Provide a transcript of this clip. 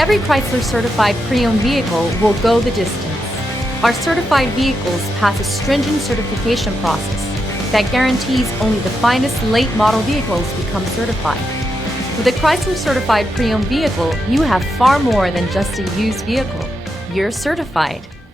Every Chrysler certified pre-owned vehicle will go the distance. Our certified vehicles pass a stringent certification process that guarantees only the finest late model vehicles become certified. With a Chrysler certified pre-owned vehicle, you have far more than just a used vehicle. You're certified.